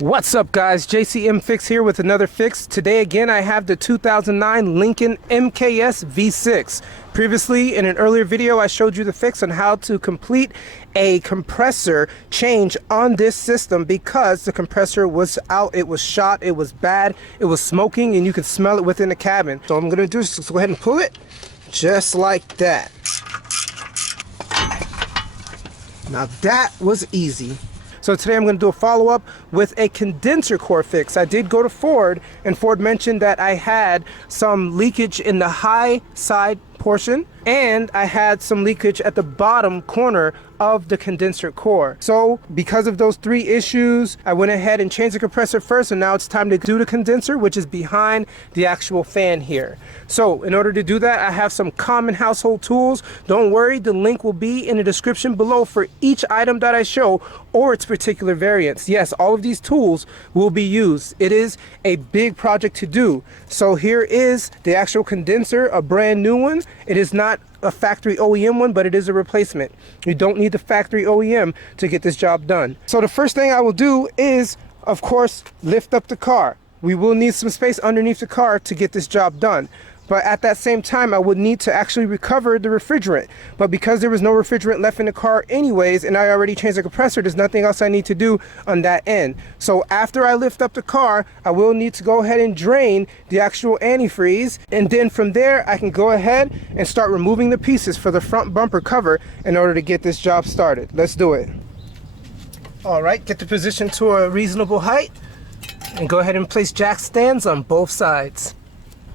What's up guys, JCM Fix here with another fix. Today again I have the 2009 Lincoln mkS V6. Previously in an earlier video I showed you the fix on how to complete a compressor change on this system because the compressor was out, it was shot, it was bad, it was smoking and you could smell it within the cabin. So what I'm going to do is just go ahead and pull it just like that. Now that was easy. So today I'm going to do a follow-up with a condenser core fix. I did go to Ford, and Ford mentioned that I had some leakage in the high side portion, and I had some leakage at the bottom corner of the condenser core. So because of those three issues, I went ahead and changed the compressor first, and now it's time to do the condenser, which is behind the actual fan here. So in order to do that, I have some common household tools. Don't worry, the link will be in the description below for each item that I show or its particular variants. Yes, all of these tools will be used. It is a big project to do. So here is the actual condenser, a brand new one. It is not a factory OEM one, but it is a replacement. You don't need the factory OEM to get this job done. So the first thing I will do is, of course, lift up the car. We will need some space underneath the car to get this job done. But at that same time, I would need to actually recover the refrigerant. But because there was no refrigerant left in the car anyways, and I already changed the compressor, there's nothing else I need to do on that end. So after I lift up the car, I will need to go ahead and drain the actual antifreeze. And then from there, I can go ahead and start removing the pieces for the front bumper cover in order to get this job started. Let's do it. All right, get the position to a reasonable height and go ahead and place jack stands on both sides.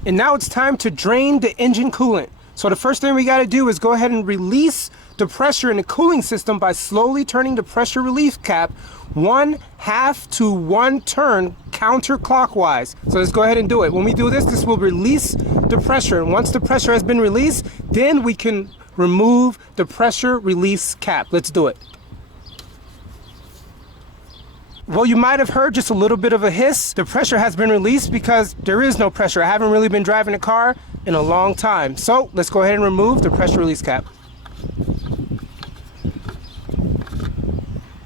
And now it's time to drain the engine coolant. So the first thing we got to do is go ahead and release the pressure in the cooling system by slowly turning the pressure relief cap 1/2 to 1 turn counterclockwise. So let's go ahead and do it. When we do this, this will release the pressure. And once the pressure has been released, then we can remove the pressure release cap. Let's do it. Well, you might have heard just a little bit of a hiss. The pressure has been released because there is no pressure. I haven't really been driving a car in a long time. So let's go ahead and remove the pressure release cap.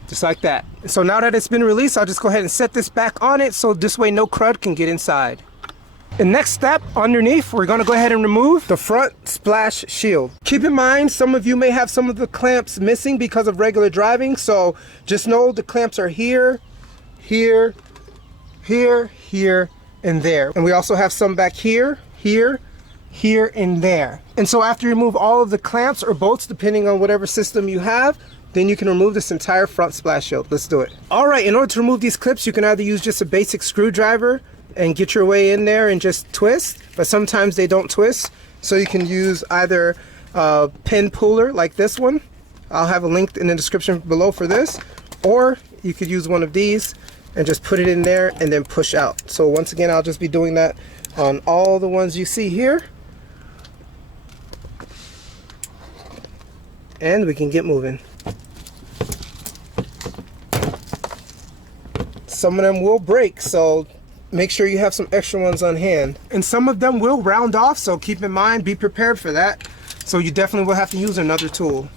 Just like that. So now that it's been released, I'll just go ahead and set this back on it so this way no crud can get inside. The next step, underneath, we're going to go ahead and remove the front splash shield. Keep in mind, some of you may have some of the clamps missing because of regular driving, so just know the clamps are here, here, here, here, and there. And we also have some back here, here, here, and there. And so after you remove all of the clamps or bolts, depending on whatever system you have, then you can remove this entire front splash shield. Let's do it. All right, in order to remove these clips, you can either use just a basic screwdriver and get your way in there and just twist, but sometimes they don't twist, so you can use either a pin puller like this one. I'll have a link in the description below for this, or you could use one of these and just put it in there and then push out. So once again, I'll just be doing that on all the ones you see here, and we can get moving. Some of them will break, so make sure you have some extra ones on hand. And some of them will round off, so keep in mind, be prepared for that. So you definitely will have to use another tool.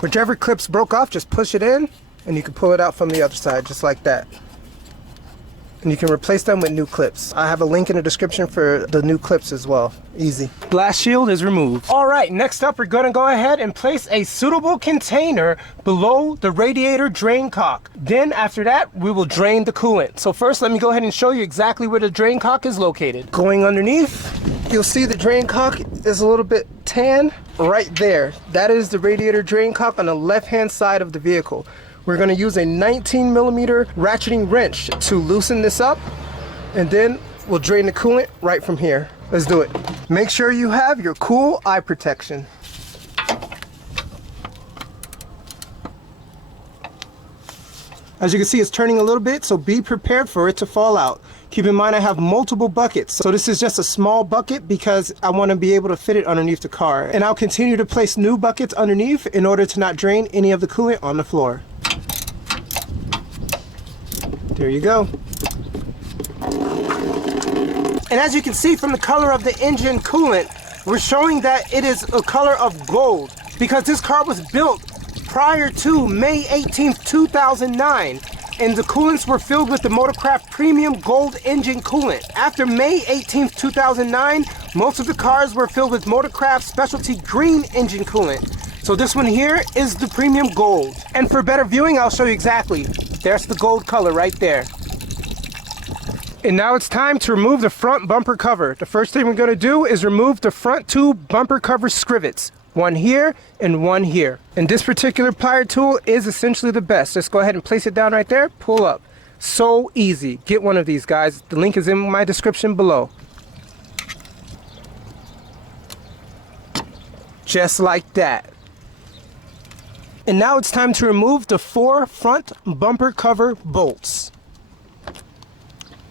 Whichever clips broke off, just push it in and you can pull it out from the other side, just like that. And you can replace them with new clips. I have a link in the description for the new clips as well. Easy. Blast shield is removed. All right, next up, we're gonna go ahead and place a suitable container below the radiator drain cock. Then after that, we will drain the coolant. So first, let me go ahead and show you exactly where the drain cock is located. Going underneath, you'll see the drain cock is a little bit tan right there. That is the radiator drain cock on the left-hand side of the vehicle. We're going to use a 19mm ratcheting wrench to loosen this up, and then we'll drain the coolant right from here. Let's do it. Make sure you have your cool eye protection. As you can see, it's turning a little bit, so be prepared for it to fall out. Keep in mind, I have multiple buckets, so this is just a small bucket because I want to be able to fit it underneath the car. And I'll continue to place new buckets underneath in order to not drain any of the coolant on the floor. There you go. And as you can see from the color of the engine coolant, we're showing that it is a color of gold because this car was built prior to May 18th, 2009. And the coolants were filled with the Motorcraft Premium Gold Engine coolant. After May 18th, 2009, most of the cars were filled with Motorcraft Specialty Green Engine coolant. So this one here is the Premium Gold. And for better viewing, I'll show you exactly. There's the gold color right there. And now it's time to remove the front bumper cover. The first thing we're going to do is remove the front two bumper cover scrivets. One here and one here. And this particular plier tool is essentially the best. Just go ahead and place it down right there, pull up. So easy. Get one of these, guys. The link is in my description below. Just like that. And now it's time to remove the 4 front bumper cover bolts.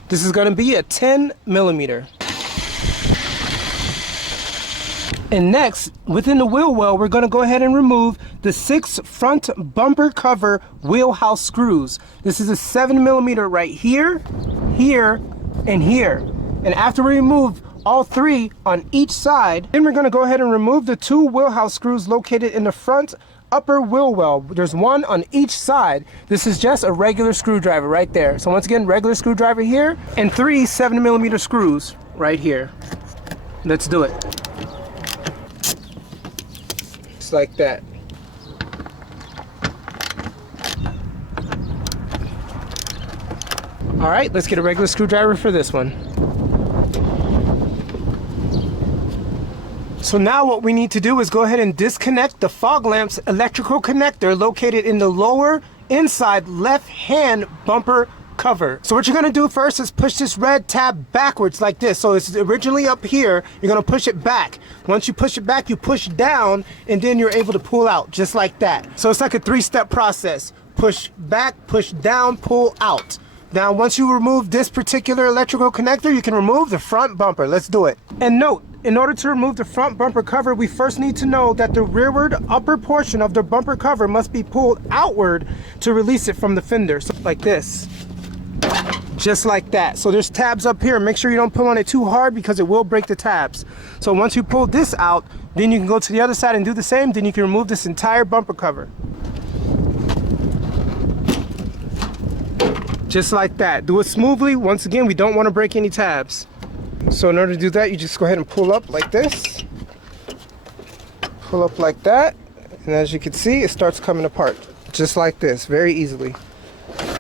This is going to be a 10 millimeter. And next, within the wheel well, we're going to go ahead and remove the 6 front bumper cover wheelhouse screws. This is a 7 millimeter right here, here, and here. And after we remove all 3 on each side, then we're going to go ahead and remove the 2 wheelhouse screws located in the front upper wheel well. There's 1 on each side. This is just a regular screwdriver right there. So once again, regular screwdriver here, and 3 7 millimeter screws right here. Let's do it. Just like that. All right, let's get a regular screwdriver for this one. So now what we need to do is go ahead and disconnect the fog lamp's electrical connector located in the lower inside left hand bumper cover. So what you're going to do first is push this red tab backwards like this. So it's originally up here, you're going to push it back. Once you push it back, you push down, and then you're able to pull out just like that. So it's like a 3-step process. Push back, push down, pull out. Now once you remove this particular electrical connector, you can remove the front bumper. Let's do it. And note, in order to remove the front bumper cover, we first need to know that the rearward upper portion of the bumper cover must be pulled outward to release it from the fender. So like this. Just like that. So there's tabs up here. Make sure you don't pull on it too hard because it will break the tabs. So once you pull this out, then you can go to the other side and do the same. Then you can remove this entire bumper cover. Just like that. Do it smoothly. Once again, we don't want to break any tabs. So in order to do that, you just go ahead and pull up like this. Pull up like that. And as you can see, it starts coming apart. Just like this, very easily.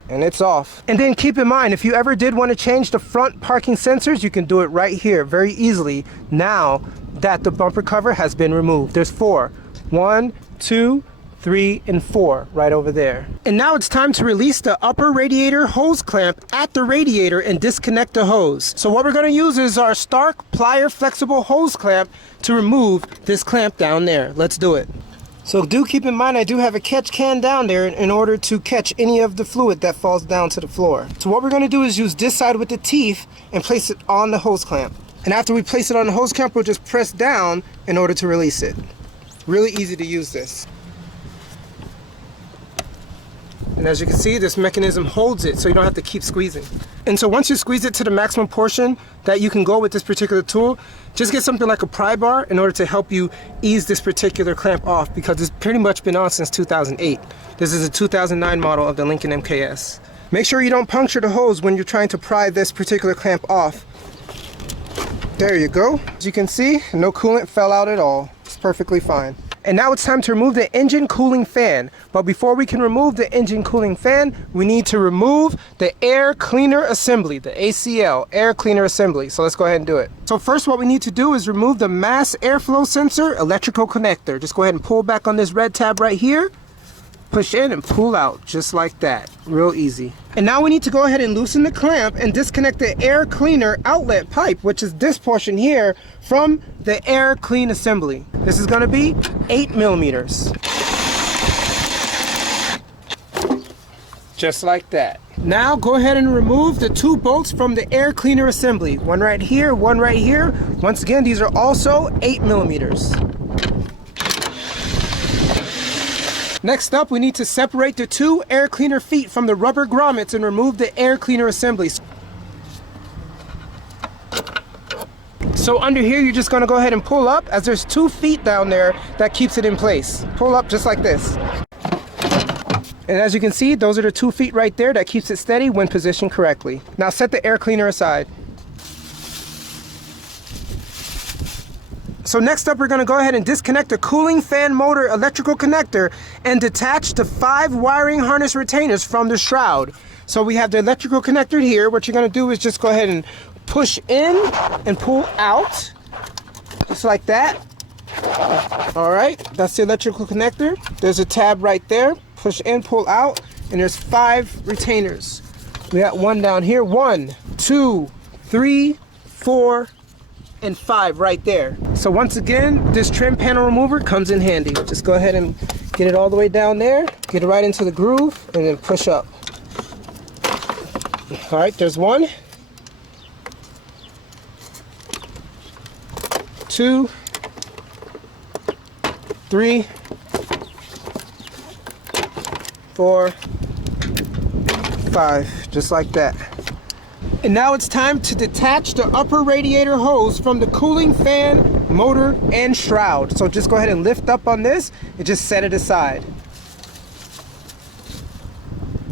And it's off. And then keep in mind, if you ever did want to change the front parking sensors, you can do it right here very easily now that the bumper cover has been removed. There's 4. 1, 2, 3, and 4 right over there. And now it's time to release the upper radiator hose clamp at the radiator and disconnect the hose. So what we're going to use is our Stark plier flexible hose clamp to remove this clamp down there. Let's do it. So do keep in mind, I do have a catch can down there in order to catch any of the fluid that falls down to the floor. So what we're going to do is use this side with the teeth and place it on the hose clamp. And after we place it on the hose clamp, we'll just press down in order to release it. Really easy to use this. And as you can see, this mechanism holds it so you don't have to keep squeezing. And so once you squeeze it to the maximum portion that you can go with this particular tool, just get something like a pry bar in order to help you ease this particular clamp off, because it's pretty much been on since 2008. This is a 2009 model of the Lincoln mkS. Make sure you don't puncture the hose when you're trying to pry this particular clamp off. There you go. As you can see, no coolant fell out at all. It's perfectly fine. And now it's time to remove the engine cooling fan. But before we can remove the engine cooling fan, we need to remove the air cleaner assembly, the ACL, air cleaner assembly. So let's go ahead and do it. So first what we need to do is remove the mass airflow sensor electrical connector. Just go ahead and pull back on this red tab right here. Push in and pull out, just like that. Real easy. And now we need to go ahead and loosen the clamp and disconnect the air cleaner outlet pipe, which is this portion here, from the air clean assembly. This is going to be 8 millimeters. Just like that. Now go ahead and remove the 2 bolts from the air cleaner assembly. One right here, one right here. Once again, these are also 8 millimeters. Next up, we need to separate the 2 air cleaner feet from the rubber grommets and remove the air cleaner assembly. So So under here, you're just gonna go ahead and pull up, as there's 2 feet down there that keeps it in place. Pull up just like this. And as you can see, those are the 2 feet right there that keeps it steady when positioned correctly. Now set the air cleaner aside. So next up, we're gonna go ahead and disconnect the cooling fan motor electrical connector and detach the 5 wiring harness retainers from the shroud. So we have the electrical connector here. What you're gonna do is just go ahead and push in and pull out, just like that. All right, that's the electrical connector. There's a tab right there. Push in, pull out, and there's 5 retainers. We got 1 down here. 1, 2, 3, 4, and 5 right there. So once again, this trim panel remover comes in handy. Just go ahead and get it all the way down there, get it right into the groove, and then push up. All right, there's 1, 2, 3, 4, 5, just like that. And now it's time to detach the upper radiator hose from the cooling fan, motor, and shroud. So just go ahead and lift up on this and just set it aside.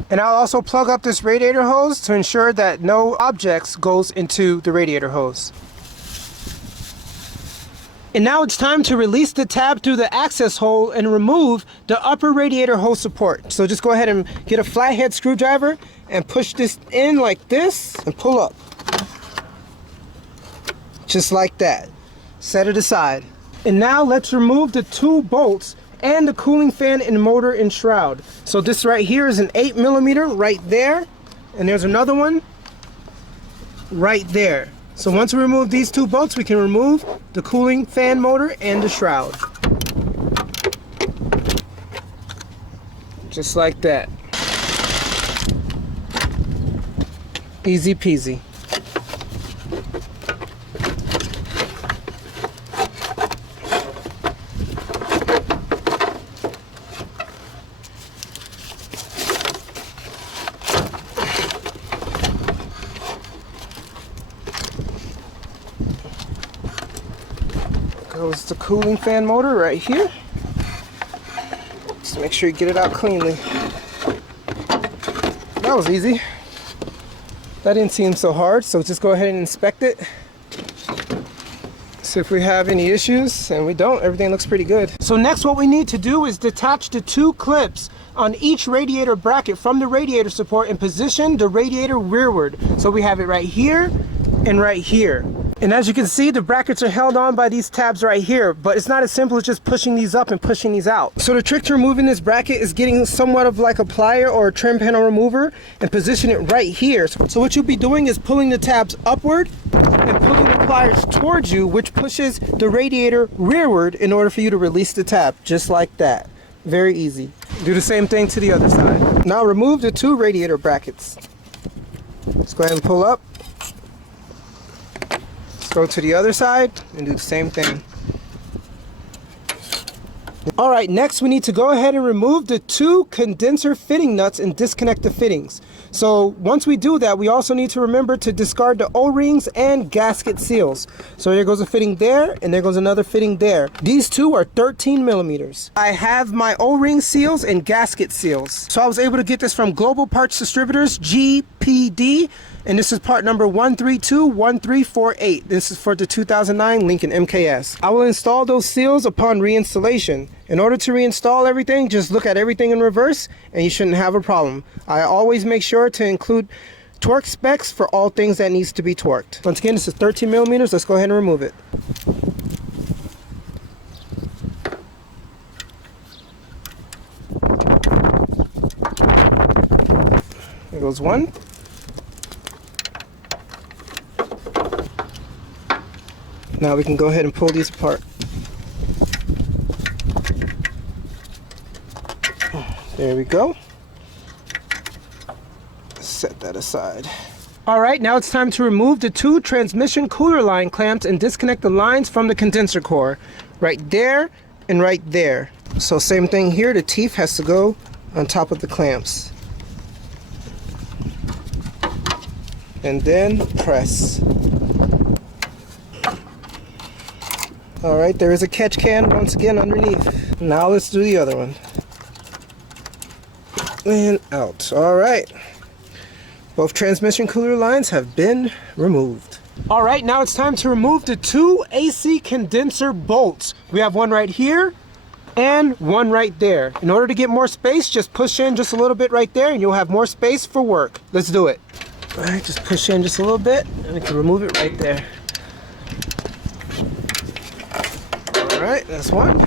And I'll also plug up this radiator hose to ensure that no objects goes into the radiator hose. And now it's time to release the tab through the access hole and remove the upper radiator hose support. So just go ahead and get a flathead screwdriver and push this in like this and pull up. Just like that. Set it aside. And now let's remove the 2 bolts and the cooling fan and motor and shroud. So this right here is an 8mm right there, and there's another one right there. So once we remove these 2 bolts, we can remove the cooling fan motor and the shroud. Just like that. Easy peasy. Goes the cooling fan motor right here. Just make sure you get it out cleanly. That was easy. That didn't seem so hard, so just go ahead and inspect it. See if we have any issues, and we don't. Everything looks pretty good. So next what we need to do is detach the 2 clips on each radiator bracket from the radiator support and position the radiator rearward. So we have it right here and right here. And as you can see, the brackets are held on by these tabs right here, but it's not as simple as just pushing these up and pushing these out. So the trick to removing this bracket is getting somewhat of like a plier or a trim panel remover and position it right here. So what you'll be doing is pulling the tabs upward and pulling the pliers towards you, which pushes the radiator rearward in order for you to release the tab, just like that. Very easy. Do the same thing to the other side. Now remove the 2 radiator brackets. Let's go ahead and pull up. Go to the other side and do the same thing. All right, next we need to go ahead and remove the 2 condenser fitting nuts and disconnect the fittings. So once we do that, we also need to remember to discard the O-rings and gasket seals. So there goes a fitting there, and there goes another fitting there. These 2 are 13mm. I have my O-ring seals and gasket seals. So I was able to get this from Global Parts Distributors, GPD, and this is part number 1321348. This is for the 2009 Lincoln mkS. I will install those seals upon reinstallation. In order to reinstall everything, just look at everything in reverse and you shouldn't have a problem. I always make sure to include torque specs for all things that needs to be torqued. Once again, this is 13mm. Let's go ahead and remove it. There goes one. Now we can go ahead and pull these apart. There we go. Set that aside. All right, now it's time to remove the 2 transmission cooler line clamps and disconnect the lines from the condenser core. Right there and right there. So same thing here, the teeth has to go on top of the clamps. And then press. All right, there is a catch can once again underneath. Now let's do the other one. And out. All right. Both transmission cooler lines have been removed. All right, now it's time to remove the two AC condenser bolts. We have one right here and one right there. In order to get more space, just push in just a little bit right there and you'll have more space for work. Let's do it. All right, just push in just a little bit and we can remove it right there. All right, that's one.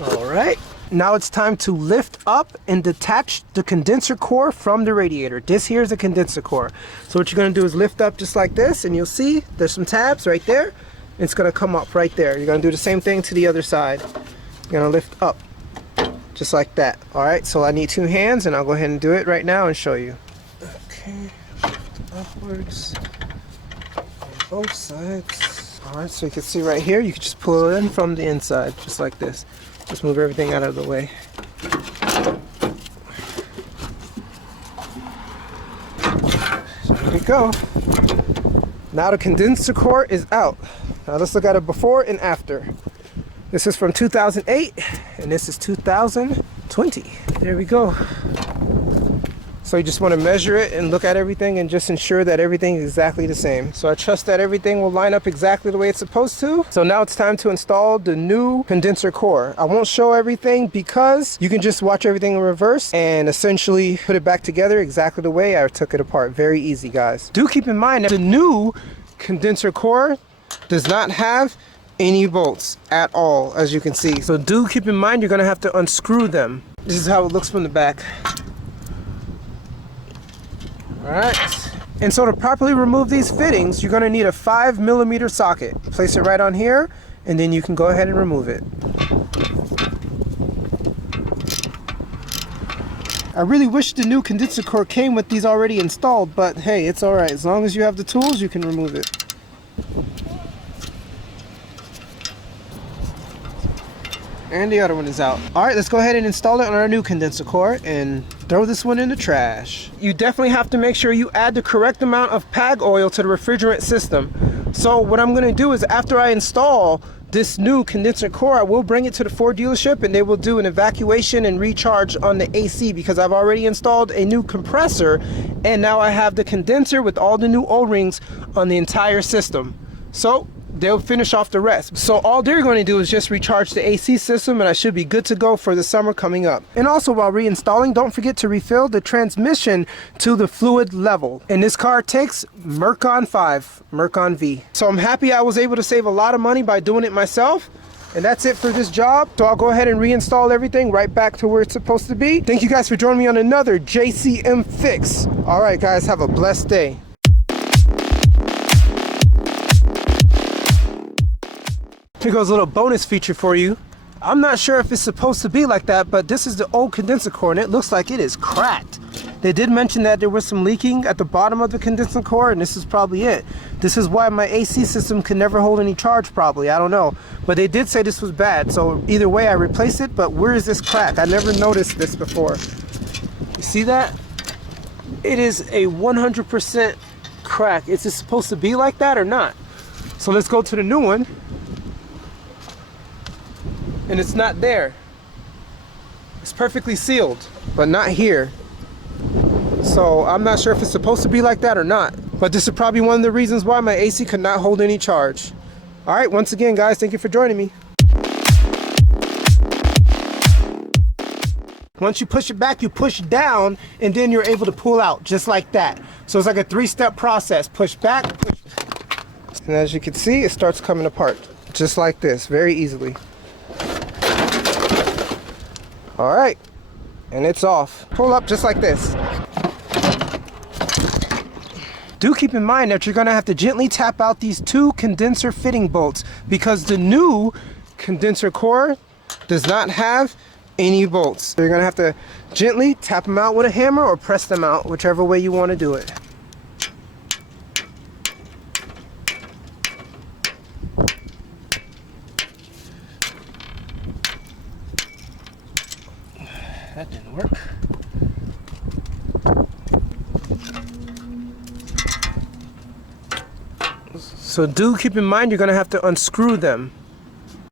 All right. Now it's time to lift up and detach the condenser core from the radiator. This here is a condenser core. So what you're going to do is lift up just like this, and you'll see there's some tabs right there. It's going to come up right there. You're going to do the same thing to the other side. You're going to lift up just like that. All right, so I need two hands, and I'll go ahead and do it right now and show you. Okay, lift upwards on both sides. All right, so you can see right here, you can just pull it in from the inside, just like this. Just move everything out of the way. So there we go. Now the condenser core is out. Now let's look at it before and after. This is from 2008 and this is 2020. There we go. So you just want to measure it and look at everything and just ensure that everything is exactly the same. So I trust that everything will line up exactly the way it's supposed to. So now it's time to install the new condenser core. I won't show everything because you can just watch everything in reverse and essentially put it back together exactly the way I took it apart. Very easy, guys. Do keep in mind that the new condenser core does not have any bolts at all, as you can see. So do keep in mind you're going to have to unscrew them. This is how it looks from the back. Alright, and so to properly remove these fittings, you're going to need a 5mm socket. Place it right on here, and then you can go ahead and remove it. I really wish the new condenser core came with these already installed, but hey, it's alright. As long as you have the tools, you can remove it. And the other one is out. All right, let's go ahead and install it on our new condenser core and throw this one in the trash. You definitely have to make sure you add the correct amount of PAG oil to the refrigerant system. So what I'm gonna do is after I install this new condenser core, I will bring it to the Ford dealership and they will do an evacuation and recharge on the AC because I've already installed a new compressor and now I have the condenser with all the new O-rings on the entire system. So they'll finish off the rest. So all they're going to do is just recharge the AC system and I should be good to go for the summer coming up. And also while reinstalling, don't forget to refill the transmission to the fluid level. And this car takes Mercon 5, Mercon V. So I'm happy I was able to save a lot of money by doing it myself. And that's it for this job. So I'll go ahead and reinstall everything right back to where it's supposed to be. Thank you guys for joining me on another JCM Fix. All right, guys, have a blessed day. Here goes a little bonus feature for you. I'm not sure if it's supposed to be like that, but this is the old condenser core and it looks like it is cracked. They did mention that there was some leaking at the bottom of the condenser core and this is probably it. This is why my AC system can never hold any charge probably, I don't know. But they did say this was bad, so either way I replaced it, but where is this crack? I never noticed this before. You see that? It is a 100% crack. Is it supposed to be like that or not? So let's go to the new one. And it's not there. It's perfectly sealed, but not here. So I'm not sure if it's supposed to be like that or not, but this is probably one of the reasons why my AC could not hold any charge. All right, once again, guys, thank you for joining me. Once you push it back, you push down, and then you're able to pull out just like that. So it's like a 3-step process. Push back, push. And as you can see, it starts coming apart just like this, very easily. All right, and it's off. Pull up just like this. Do keep in mind that you're gonna have to gently tap out these two condenser fitting bolts because the new condenser core does not have any bolts. So you're gonna have to gently tap them out with a hammer or press them out, whichever way you wanna do it. That didn't work. So do keep in mind you're gonna have to unscrew them.